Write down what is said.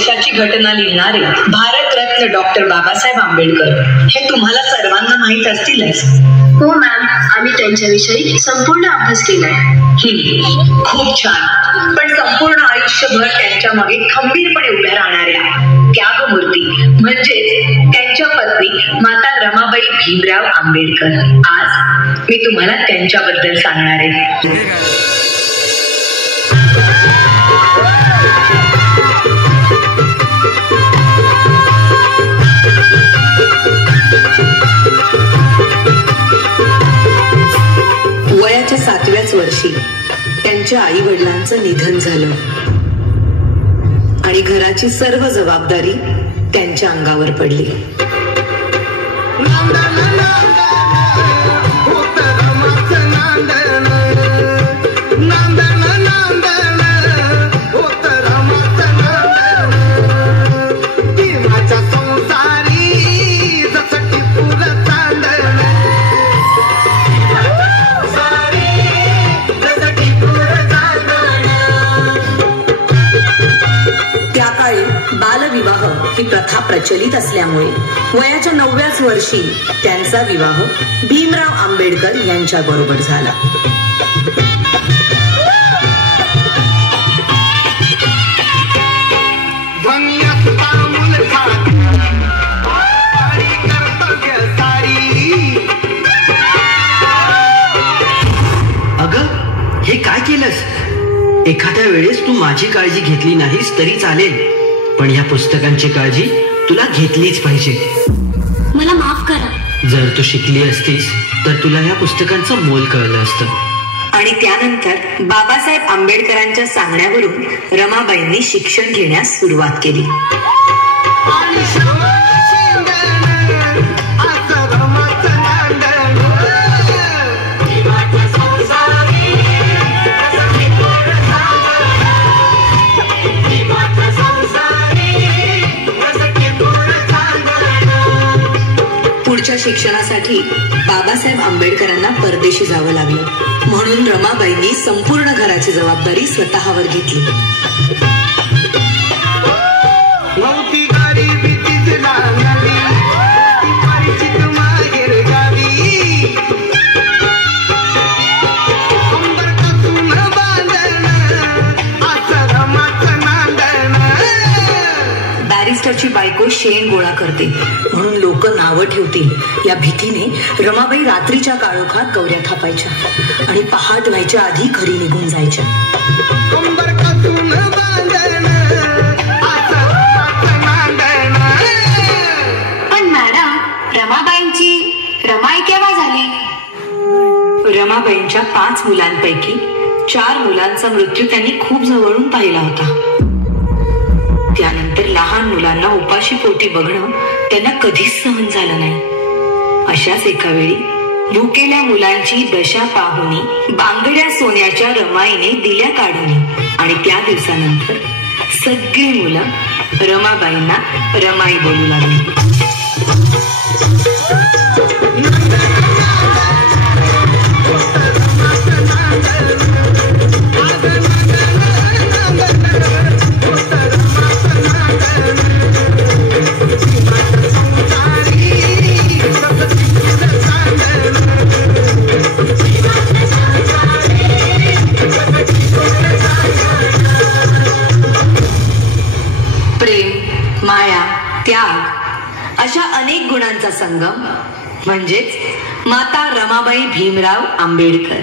देशाची घटना लिहिणारे भारतरत्न डॉक्टर बाबासाहेब आंबेडकर हे तुम्हाला सर्वांना माहीत असतीलच. हो मॅम, आम्ही त्यांच्याविषयी संपूर्ण अभ्यास केलाय. खूप छान. पण संपूर्ण आयुष्यभर त्यांच्या मागे खंबीरपणे उभ्या राहणाऱ्या त्यागमूर्ती म्हणजे त्यांच्या पत्नी माता रमाबाई भीमराव आंबेडकर आज मी तुम्हाला त्यांच्याबद्दल सांगणार आहे. वयाच्या 7व्याच वर्षी त्यांच्या आई वडिलांचं निधन झालं आणि घराची सर्व जबाबदारी त्यांच्या अंगावर पडली. बालविवाह ही प्रथा प्रचलित असल्यामुळे वयाच्या 9व्याच वर्षी त्यांचा विवाह भीमराव आंबेडकर यांच्या बरोबर झाला. अगं, हे काय केलंस? एखाद्या वेळेस तू माझी काळजी घेतली नाहीस तरी चालेल, पण या पुस्तकांची काळजी तुला घेतलीच पाहिजे. मला माफ करा. जर तू शिकली असतीस तर तुला या पुस्तकांचं मोल कळलं असतं. आणि त्यानंतर बाबासाहेब आंबेडकरांच्या सांगण्यावरून रमाबाईंनी शिक्षण घेण्यास सुरुवात केली. पुढच्या शिक्षणासाठी बाबासाहेब आंबेडकरांना परदेशी जावं लागलं, म्हणून रमाबाईंनी संपूर्ण घराची जबाबदारी स्वतःवर घेतली. बॅरिस्टरची बायको शेण गोळा करते म्हणून लोक नावं ठेवतील या भीतीने रमाबाई रात्रीच्या काळोखात गौऱ्या थापायच्या आणि पहाट व्हायच्या आधी घरी निघून जायच्या. पण मॅडम, रमाबाईंची रमाई केव्हा झाली? रमाबाईंच्या 5 मुलांपैकी 4 मुलांचा मृत्यू त्यांनी खूप जवळून पाहिला होता. त्यानंतर लहान मुलांना उपाशी पोटी बघणं त्यांना कधीच सहन झालं नाही. अशाच एका वेळी भुकेल्या मुलांची दशा पाहुनी बांगड्या सोन्याच्या रमाईने दिल्या काढून आणि त्या दिवसानंतर सगळी मुलं रमाबाईंना रमाई बोलू लागली. माया, त्याग अशा अनेक गुणांचा संगम म्हणजेच माता रमाबाई भीमराव आंबेडकर.